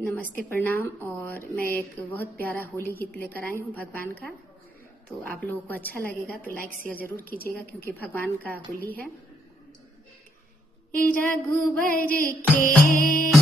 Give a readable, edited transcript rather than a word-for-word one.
नमस्ते, प्रणाम। और मैं एक बहुत प्यारा होली गीत लेकर आई हूँ भगवान का। तो आप लोगों को अच्छा लगेगा तो लाइक शेयर जरूर कीजिएगा, क्योंकि भगवान का होली है। रघुबर के